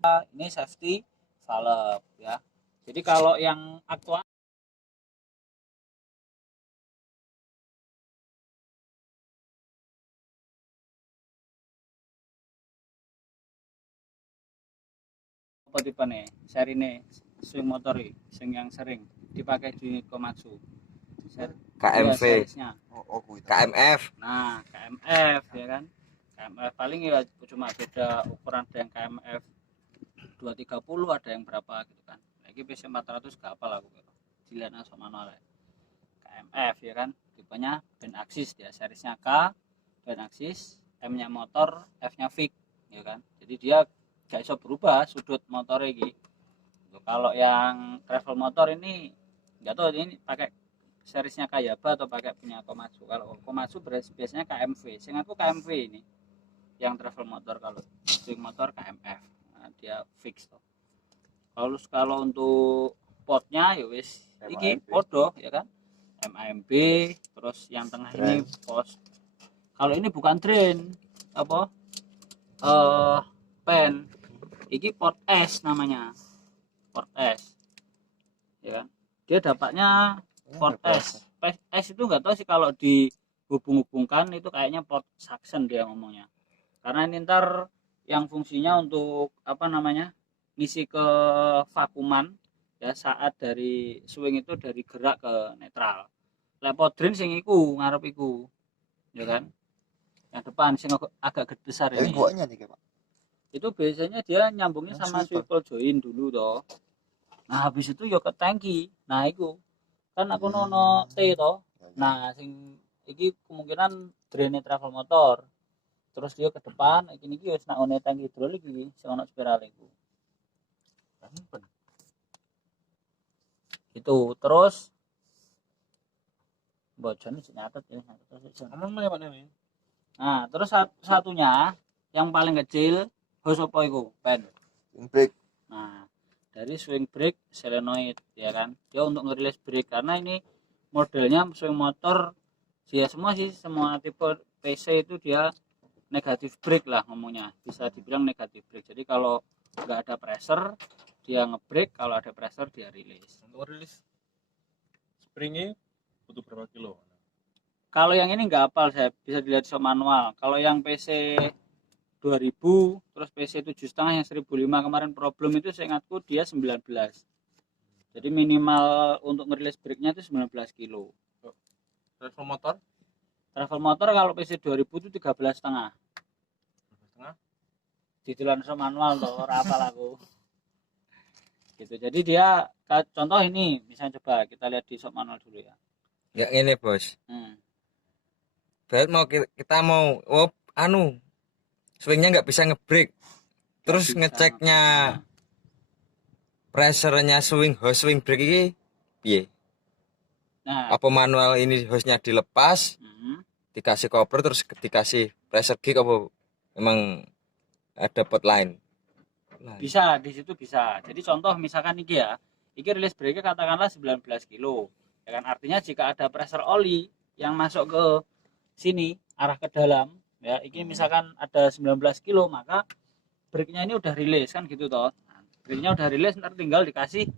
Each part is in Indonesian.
Ini safety valve ya. Jadi kalau yang aktual apa tipe nih? Seri nih swing motor sing yang sering dipakai di Komatsu. KMV, Seriesnya. KMF. Nah, KMF ya kan. KMF paling ya cuma beda ukuran, ada yang KMF 230, ada yang berapa gitu kan. Lagi PC 400 gak apa lah aku gitu. Dilihat sama manual ya. KMF ya kan, tipenya band axis dia, seriesnya K, band axis, M-nya motor, F-nya fix ya kan. Jadi dia gak bisa berubah sudut motornya gitu. Kalau yang travel motor ini nggak tahu ini pakai seriesnya Kayaba atau pakai punya Komatsu. Kalau Komatsu biasanya KMV. Sing aku KMV ini yang travel motor. Kalau swing motor KMF. Nah, dia fix toh. Kalau untuk potnya ya wis iki podo ya kan. MAMB, terus yang tengah ini pos. Kalau ini bukan drain, apa? Pen. Iki port S namanya. Port S. Ya kan? Dia dapatnya port S. S itu nggak tahu sih kalau dihubung-hubungkan itu kayaknya port suction dia ngomongnya. Karena ini ntar yang fungsinya untuk apa namanya? Ngisi ke vakuman ya saat dari swing itu dari gerak ke netral. Lepot drain sing iku ngarep iku. Ya kan? Yang depan sing agak besar ini. Buahnya nih, Pak. Itu biasanya dia nyambungnya sama swivel join dulu toh. Nah, habis itu ya ke tangki. Nah, itu kan aku nono T toh. Nah, sing iki kemungkinan drainnya travel motor. Terus dia ke depan, iki niki wis nak one tangki hidrolik iki sing ono spiral iku. Itu terus bojone nyatet ya, Nah, terus satunya yang paling kecil hose apa iku? Pen. Brake. Nah, dari swing brake solenoid ya kan. Dia untuk ngerilis brake karena ini modelnya swing motor dia semua sih, semua tipe PC itu dia negatif brake lah ngomongnya, bisa dibilang negatif brake. Jadi kalau nggak ada pressure dia ngebrake, kalau ada pressure dia rilis. Untuk rilis springnya butuh berapa kilo? Kalau yang ini nggak hafal, saya bisa dilihat di manual. Kalau yang PC 2000 terus PC 7,5 yang 1005 kemarin problem itu saya ingatku dia 19. Jadi minimal untuk ngerilis brake-nya itu 19 kilo. Travel motor? Travel motor kalau PC 2000 itu 13,5. 13,5? Ditulan sama manual toh, ora hafal aku. Gitu. Jadi dia contoh ini, misalnya coba kita lihat di shop manual dulu ya. Enggak ini, Bos. Berarti kita mau swingnya nggak bisa ngebrake. Terus ngeceknya pressure-nya hose swing brake ini piye? Nah, apa manual ini hose-nya dilepas, dikasih cover terus dikasih pressure gauge apa memang ada pot lain? Bisa, di situ bisa. Jadi contoh misalkan iki ya, iki rilis brake katakanlah 19 kilo. Ya kan artinya jika ada pressure oli yang masuk ke sini arah ke dalam, ya iki misalkan ada 19 kilo, maka brake-nya ini udah rilis kan gitu toh. Nah, brake-nya udah rilis, ntar tinggal dikasih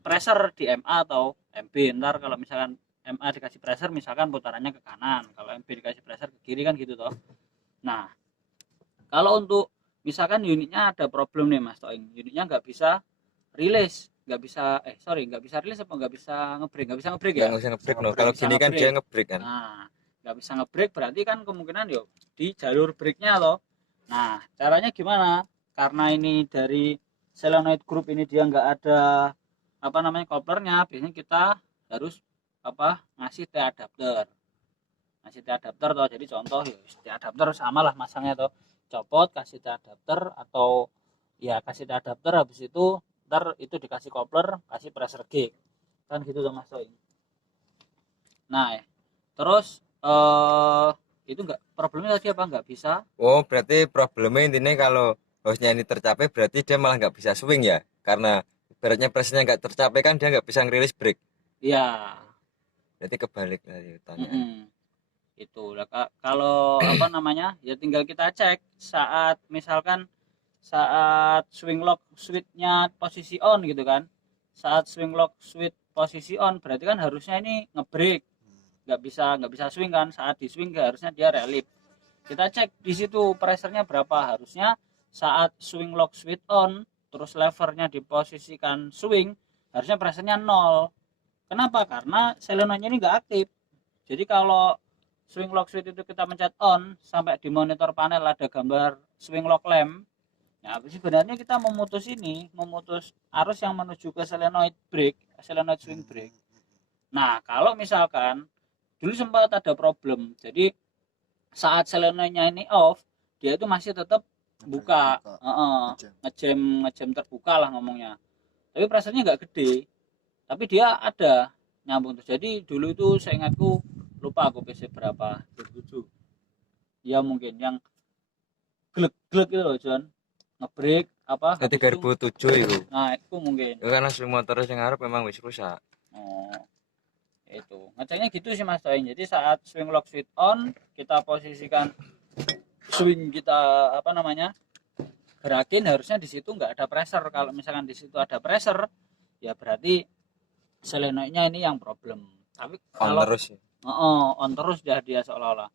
pressure di MA atau MB. Ntar kalau misalkan MA dikasih pressure misalkan putarannya ke kanan, kalau MB dikasih pressure ke kiri kan gitu toh. Nah, kalau untuk misalkan unitnya ada problem nih Mas Toing, unitnya nggak bisa rilis, nggak bisa nggak bisa rilis apa nggak bisa ngebrake ya? Nggak bisa ngebrake no. Kalau gini kan dia ngebrake kan. Nah, nggak bisa ngebrake berarti kan kemungkinan yuk di jalur brake-nya loh. Nah, caranya gimana? Karena ini dari solenoid group ini dia nggak ada apa namanya couplernya, biasanya kita harus ngasih T adapter. Ngasih T adapter toh. Jadi contoh ya T adapter samalah masangnya toh. Copot kasih T adapter atau ya kasih T adapter, habis itu ntar itu dikasih coupler, kasih pressure gauge. Kan gitu tuh Mas Toing. Nah, terus itu enggak problemnya tadi apa enggak bisa? Oh, berarti problemnya intinya kalau hose-nya ini tercapai berarti dia malah nggak bisa swing ya, karena ibaratnya pressure-nya nggak tercapai kan dia nggak bisa ngerilis brake. Iya. Berarti kebalik tadi tanya. Itu kalau apa namanya ya tinggal kita cek saat misalkan saat swing lock switch-nya posisi on gitu kan. Saat swing lock switch posisi on berarti kan harusnya ini ngebreak, nggak bisa swing kan. Saat di swing harusnya dia relief. Kita cek di situ pressure-nya berapa. Harusnya saat swing lock switch on terus levernya diposisikan swing, harusnya pressure-nya 0. Kenapa? Karena solenoidnya ini nggak aktif. Jadi kalau swing lock switch itu kita pencet on sampai di monitor panel ada gambar swing lock lamp. Nah, sebenarnya kita memutus arus yang menuju ke solenoid brake, solenoid swing brake. Nah, kalau misalkan dulu sempat ada problem. Jadi saat solenoidnya ini off, dia itu masih tetap buka, ngejam terbuka lah ngomongnya. Tapi pressure-nya nggak gede. Tapi dia ada nyambung terus. Jadi dulu itu saya ingatku, lupa aku PC berapa, 2007 ya mungkin, yang glek-glek itu loh John, ngebreak apa Nanti 2007 itu. Nah itu mungkin Itu karena swing motor yang ngarep memang wis rusak. oh itu ngeceknya gitu sih Mas Toin. Jadi saat swing lock switch on kita posisikan swing kita apa namanya gerakin, harusnya di situ nggak ada pressure. Kalau misalkan di situ ada pressure ya berarti solenoidnya ini yang problem. Tapi kalau terus ya. on terus dia seolah-olah.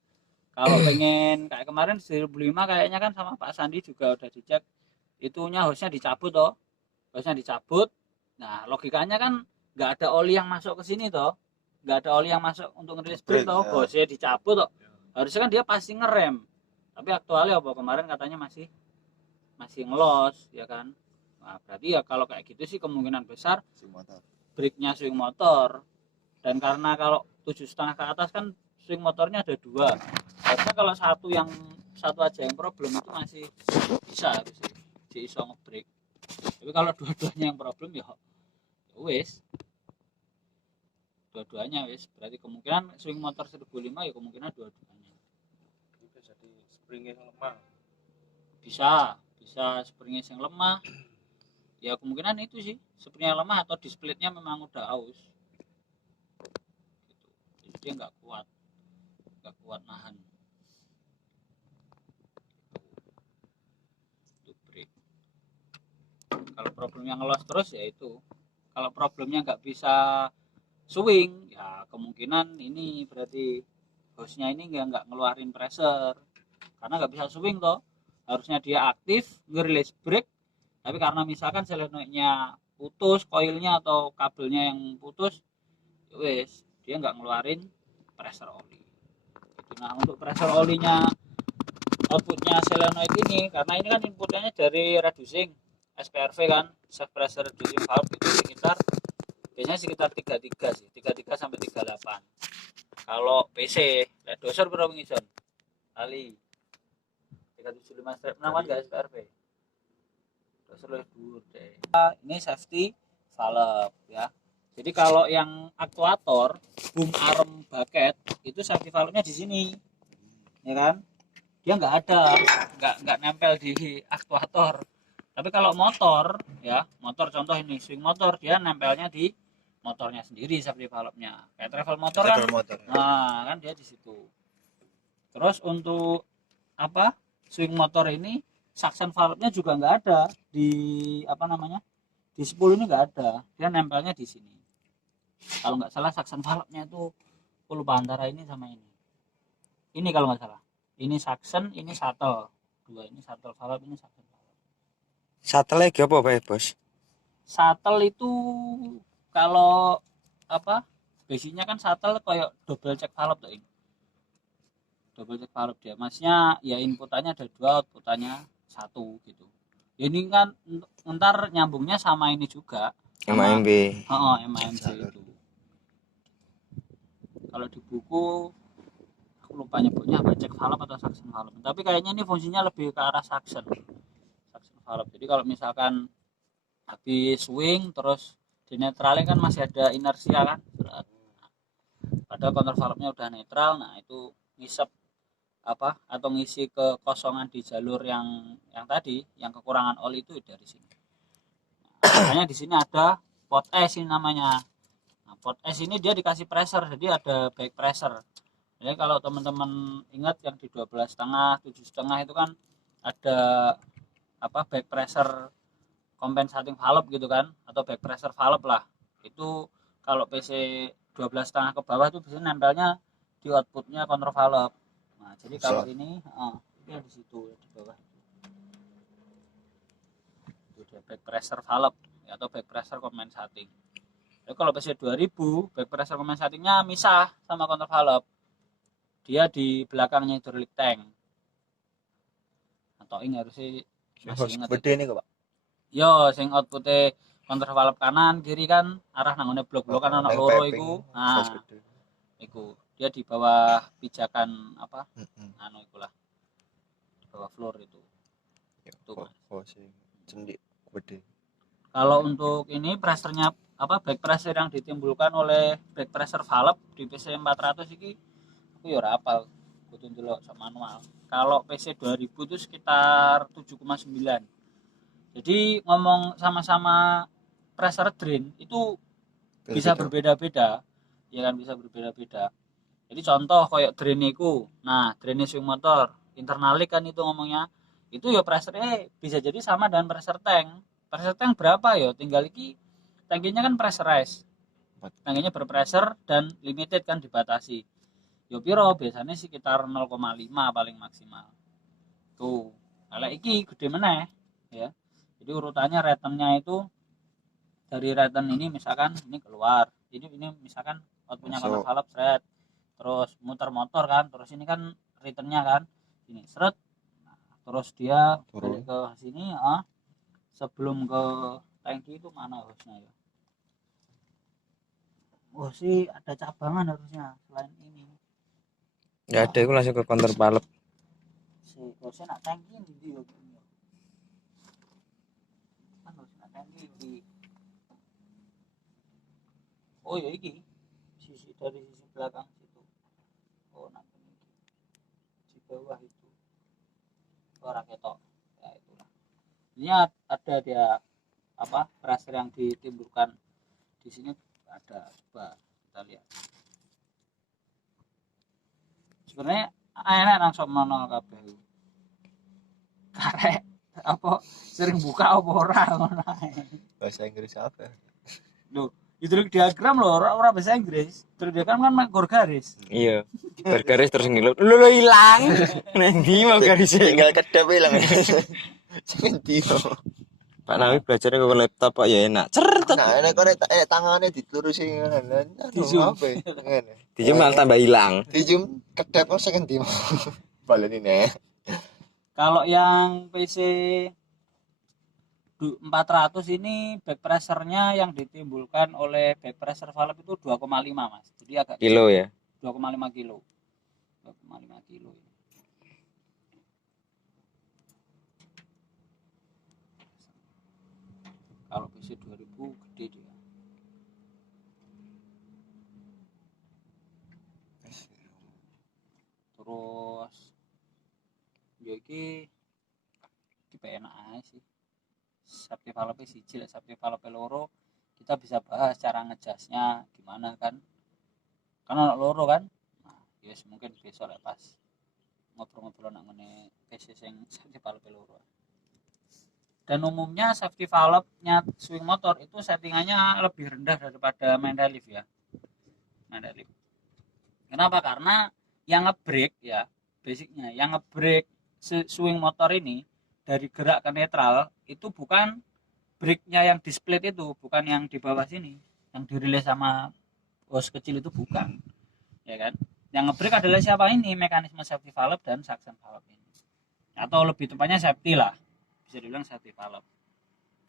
Kalau pengen kayak kemarin 2005 kayaknya kan sama Pak Sandi juga udah dicek itunya, hostnya dicabut toh. Hostnya dicabut. Nah, logikanya kan nggak ada oli yang masuk ke sini toh. Nggak ada oli yang masuk untuk ngerilis brake toh. Hostnya dicabut toh. Harusnya kan dia pasti ngerem. Tapi aktualnya apa kemarin katanya masih ngelos ya kan. Nah, berarti ya kalau kayak gitu sih kemungkinan besar brake-nya swing motor. Dan karena kalau 7,5 ke atas kan swing motornya ada 2. Harusnya kalau satu aja yang problem itu masih bisa harusnya di iso nge-brake. Tapi kalau dua-duanya yang problem ya wis. Dua-duanya wis. Berarti kemungkinan swing motor 1005 ya kemungkinan dua-duanya. Bisa jadi springnya yang lemah. Bisa springnya yang lemah. Ya kemungkinan itu sih springnya lemah atau di splitnya memang udah aus gitu. Jadi dia nggak kuat nahan itu brake. Kalau problemnya ngelos terus ya itu. Kalau problemnya nggak bisa swing ya kemungkinan ini berarti hostnya ini nggak ngeluarin pressure karena nggak bisa swing toh. Harusnya dia aktif ngerilis brake, tapi karena misalkan solenoidnya putus, koilnya atau kabelnya yang putus, wes dia nggak ngeluarin pressure oli. Nah untuk pressure olinya, outputnya solenoid ini, karena ini kan inputnya dari reducing SPRV kan, self pressure reducing valve itu biasanya sekitar 33 sih, 33 sampai 38. Kalau PC, dosor berapa ngison? Kali 375/6 kan nggak SPRV. Ini safety valve ya. Jadi kalau yang aktuator boom arm bucket itu safety valve-nya di sini, ya kan? Dia nggak nempel di aktuator. Tapi kalau motor ya, motor contoh ini swing motor dia nempelnya di motornya sendiri safety valve-nya. Kayak travel motor kan? Nah kan dia di situ. Terus untuk apa? Swing motor ini suction valve-nya juga nggak ada di apa namanya di 10 ini nggak ada, dia nempelnya di sini. Kalau nggak salah suction valve-nya itu aku lupa antara ini sama ini kalau nggak salah ini suction, ini shuttle, dua ini shuttle valve, ini suction valve. Shuttle lagi apa Pak Bos? Shuttle itu kalau apa basicnya kan shuttle kayak double check valve tuh ini. Double check valve dia masnya ya inputannya ada 2, outputannya 1 gitu. Ya, ini kan ntar nyambungnya sama ini juga sama MAMB. MAMB itu. Kalau di buku aku lupa nyebutnya apa, check valve atau suction valve. Tapi kayaknya ini fungsinya lebih ke arah suction valve. Jadi kalau misalkan habis swing terus di netralnya kan masih ada inersia kan. Padahal counter valve-nya udah netral, nah itu ngisep apa atau ngisi kekosongan di jalur yang tadi yang kekurangan oli itu dari sini. Nah, makanya di sini ada pot S ini namanya. Nah, pot S ini dia dikasih pressure, jadi ada back pressure. Jadi kalau teman-teman ingat yang di 12,5, 7,5 itu kan ada back pressure compensating valve gitu kan, atau back pressure valve lah. Itu kalau PC 12,5 ke bawah itu biasanya nempelnya di outputnya counter valve. Nah jadi kalau ini di situ di bawah itu dia back pressure valve ya, atau back pressure compensating. Jadi kalau PC 2000 back pressure compensatingnya misah sama counter valve, dia di belakangnya hydraulic tank. Atau ini harusnya masih ingat gede nih kok Pak. yo sing outputnya counter valve kanan kiri kan arah nangone blok-blok kan anak loro iku. Nah iku dia di bawah pijakan anu ikulah, di bawah floor itu Mas. sing cendik gede. Kalau untuk ini pressernya back pressure yang ditimbulkan oleh back pressure valve di PC 400 ini aku ya ora hafal, kudu ndelok sak manual. Kalau PC 2000 itu sekitar 7,9. Jadi ngomong sama-sama pressure drain itu bisa berbeda-beda, ya kan, bisa berbeda-beda. Jadi contoh kayak drain iku, nah drain swing motor internalik kan itu ngomongnya, itu ya pressure bisa jadi sama dengan pressure tank. Pressure tank berapa ya? Tinggal iki tangkinya kan pressurized, tangkinya berpressure dan limited kan, dibatasi. Yo piro biasanya sekitar 0,5 paling maksimal. Tuh, kalau iki gede meneh ya. Jadi urutannya retennya itu dari reten ini misalkan ini keluar. Jadi ini misalkan outputnya counter valve seret. Terus muter motor kan, terus ini kan returnnya kan. Ini seret. Nah, terus dia balik ke sini sebelum ke tangki itu mana hostnya ya? Oh sih ada cabangan harusnya selain ini. Ya ada, aku langsung ke counter valve. Hostnya nak tangki ini dia. Kan hostnya nak tangki di. Oh ya iki sisi dari sisi belakang situ. Oh nanti di bawah itu. Orang ketok. Ya itulah. Ini ada dia pressure yang ditimbulkan di sini ada, coba kita lihat. Sebenarnya enak langsung manual kabeh. Karek sering buka apa ora ngono ae. Bahasa Inggris apa? Loh, hidrolik diagram lho, ora bahasa Inggris. Hidrolik diagram kan nganggur garis. Iya, bergaris terus ngilut. Lo hilang. Nanti mau garisnya. Tinggal kedap hilang. Jangan tio. Pak Nawi belajarnya ke laptop Pak ya enak. Ceret. Nah, ini kok tangannya ditelurusi ngene. Dijum. Ngene. Dijum malah tambah hilang. Dijum kedap kok second tio. Balen ini. Kalau yang PC 400 ini back pressure-nya yang ditimbulkan oleh back pressure valve itu 2,5 Mas. Jadi agak Kilo ya. 2,5 kilo. 2,5 kilo. Kalau PC 2000 gede dia. Terus ya iki enak aja sih. Safety valve siji lah, safety valve loro kita bisa bahas cara ngejasnya gimana kan. Karena loro kan. Nah, yes mungkin besok lah pas ngobrol-ngobrol nang ngene PC sing safety valve loro. Dan umumnya safety valve-nya swing motor itu settingannya lebih rendah daripada main relief ya. Main relief. Kenapa? Karena yang ngebrake ya, basicnya yang ngebrake swing motor ini dari gerak ke netral itu bukan brake-nya yang di split itu, bukan yang di bawah sini, yang dirilis sama hose kecil itu bukan, ya kan? Yang ngebrake adalah siapa ini? Mekanisme safety valve dan suction valve ini, atau lebih tepatnya safety lah, bisa dibilang safety valve.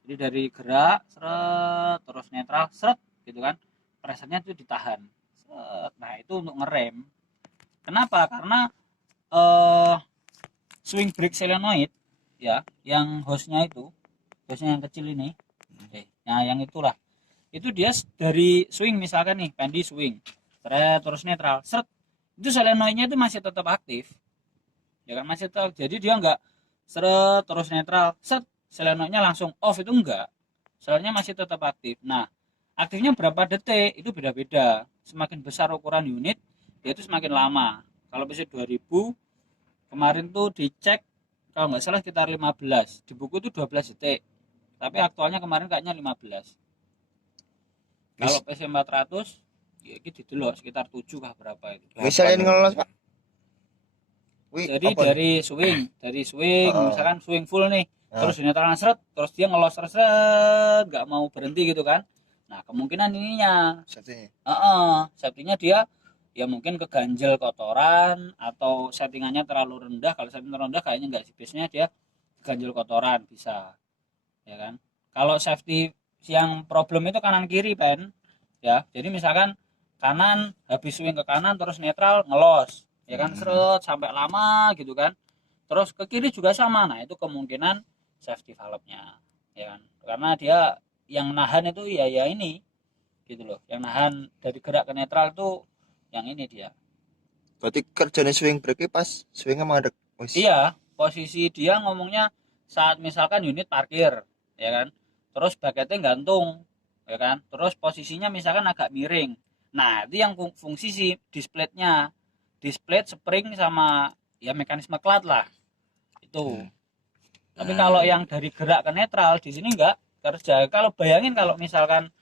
Jadi dari gerak seret terus netral seret gitu kan, pressure-nya itu ditahan. Seret. Nah itu untuk ngerem. Kenapa? Karena swing brake solenoid ya, yang hose-nya itu, hose-nya yang kecil ini, nah yang itulah, itu dia dari swing misalkan nih, Pendi swing, terus netral, seret, itu solenoidnya itu masih tetap aktif, ya kan, masih tetap, jadi dia enggak seret terus netral, set, solenoidnya langsung off itu enggak, solenoidnya masih tetap aktif. Nah, aktifnya berapa detik itu beda-beda, semakin besar ukuran unit, dia itu semakin lama. Kalau PC 2000 kemarin tuh dicek kalau nggak salah sekitar 15, di buku itu 12 detik, tapi aktualnya kemarin kayaknya 15. Kalau PC 400 ya itu didelok sekitar 7 kah berapa itu. Misalnya ngelos Pak. Wih, Jadi apa nih? dari swing misalkan swing full nih, Ah. terus dinetralkan seret, terus dia ngelos seret, nggak mau berhenti gitu kan. Nah kemungkinan ininya, Safety-nya. safety-nya dia ya mungkin keganjel kotoran atau settingannya terlalu rendah. Kalau setting terlalu rendah kayaknya nggak sih, biasanya dia keganjel kotoran bisa, ya kan. Kalau safety yang problem itu kanan kiri pen, ya. Jadi misalkan kanan habis swing ke kanan terus netral ngelos, ya kan, seret sampai lama gitu kan. Terus ke kiri juga sama. Nah itu kemungkinan safety valve-nya, ya kan. Karena dia yang nahan itu ya ini gitu loh, yang nahan dari gerak ke netral itu yang ini dia. Berarti kerjanya swing break pas swingnya mandek. Wis. Iya, posisi dia ngomongnya saat misalkan unit parkir, ya kan. Terus baketnya gantung, ya kan. Terus posisinya misalkan agak miring. Nah, itu yang fungsi si display-nya. Display, spring sama ya mekanisme clutch lah. Itu. Tapi kalau yang dari gerak ke netral di sini enggak kerja. Kalau bayangin kalau misalkan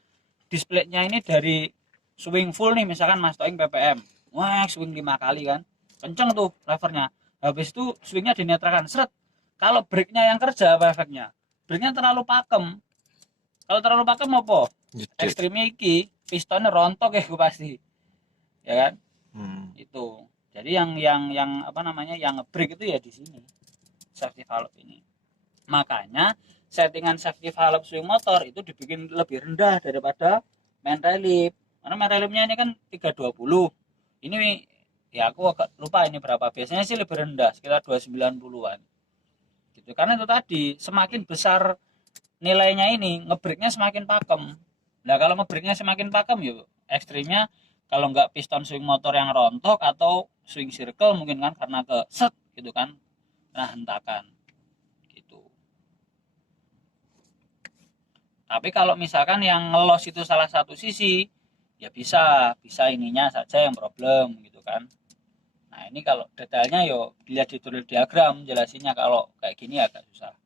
display-nya ini dari swing full nih, misalkan Mas Toing ppm. Wah, swing 5 kali kan. Kenceng tuh levernya. Habis itu swingnya dinetralkan seret. Kalau brake-nya yang kerja apa efeknya? Brake-nya terlalu pakem. Kalau terlalu pakem apa? Ekstrim iki pistonnya rontok ya pasti. Ya kan? Itu. Jadi yang apa namanya? Yang nge-brake itu ya di sini. Safety valve ini. Makanya settingan safety valve swing motor itu dibikin lebih rendah daripada main relief. Karena main reliefnya ini kan 320. Ini ya aku agak lupa ini berapa. Biasanya sih lebih rendah, sekitar 290-an. Gitu. Karena itu tadi, semakin besar nilainya ini, ngebrake-nya semakin pakem. Nah, kalau ngebrake-nya semakin pakem ya ekstrimnya kalau nggak piston swing motor yang rontok atau swing circle mungkin kan karena ke set gitu kan. Nah, hentakan. Gitu. Tapi kalau misalkan yang ngelos itu salah satu sisi, ya bisa ininya saja yang problem gitu kan. Nah ini kalau detailnya yo dilihat di tutorial diagram jelasinnya, kalau kayak gini agak susah.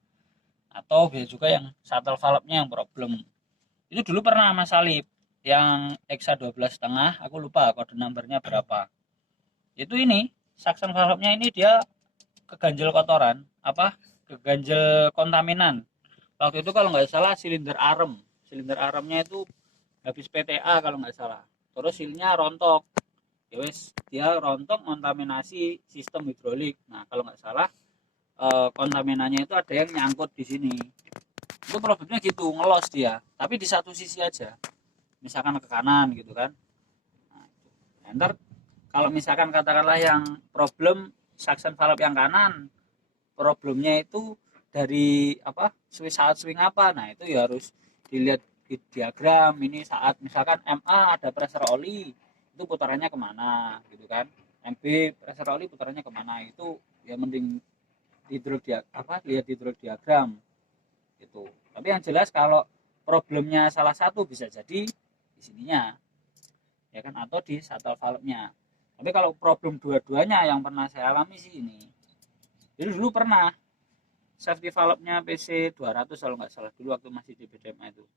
Atau bisa juga yang shuttle valve-nya yang problem. Itu dulu pernah Mas Salib yang Exa 12,5, aku lupa kode numbernya berapa. Itu ini suction valve-nya ini dia keganjel kotoran, keganjel kontaminan. Waktu itu kalau nggak salah silinder armnya itu habis PTA kalau nggak salah, terus silnya rontok, ya wes dia rontok kontaminasi sistem hidrolik. Nah kalau nggak salah kontaminannya itu ada yang nyangkut di sini, itu problemnya gitu, ngelos dia tapi di satu sisi aja, misalkan ke kanan gitu kan. Nah, ntar kalau misalkan katakanlah yang problem suction valve yang kanan, problemnya itu dari saat swing apa, nah itu ya harus dilihat di diagram ini. Saat misalkan MA ada pressure oli itu putarannya kemana gitu kan, MB pressure oli putarannya kemana, itu ya mending lihat hidrolik diagram gitu. Tapi yang jelas kalau problemnya salah satu bisa jadi di sininya, ya kan, atau di shuttle valve-nya. Tapi kalau problem dua-duanya yang pernah saya alami sih ini. Jadi dulu pernah safety valve-nya PC 200 kalau nggak salah, dulu waktu masih di BDMA itu.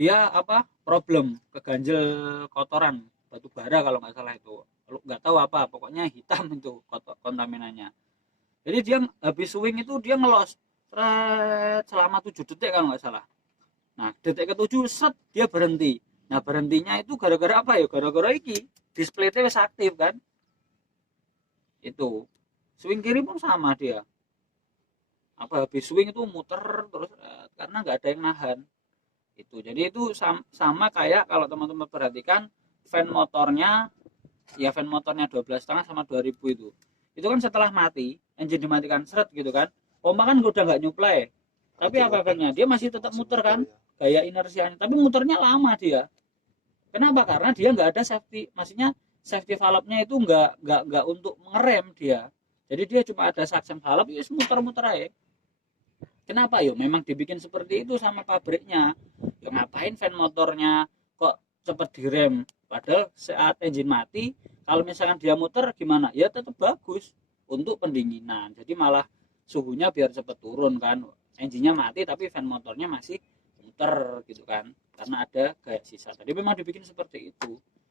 Dia problem keganjel kotoran batu bara kalau nggak salah itu. Nggak tahu pokoknya hitam itu kontaminannya. Jadi dia habis swing itu dia ngelos selama 7 detik kalau nggak salah. Nah, detik ke-7 set dia berhenti. Nah, berhentinya itu gara-gara apa ya? Gara-gara iki display-nya wis aktif kan. Itu. Swing kiri pun sama dia. Habis swing itu muter terus karena nggak ada yang nahan. Itu. Jadi itu sama kayak kalau teman-teman perhatikan fan motornya 12,5 sama 2000 itu. Itu kan setelah mati, engine dimatikan seret gitu kan. Pompa kan udah nggak nyuplai. Tapi apa efeknya? Dia masih tetap muter kan? Gaya inersianya, tapi muternya lama dia. Kenapa? Karena dia nggak ada safety, maksudnya safety valve-nya itu nggak untuk mengerem dia. Jadi dia cuma ada suction valve, ya muter-muter aja. Kenapa? Yo memang dibikin seperti itu sama pabriknya. Yo ngapain fan motornya kok cepet direm? Padahal saat engine mati, kalau misalkan dia muter gimana? Ya tetap bagus. untuk pendinginan. Jadi malah suhunya biar cepet turun kan. Engine-nya mati tapi fan motornya masih muter gitu kan. Karena ada gaya sisa. Tadi memang dibikin seperti itu.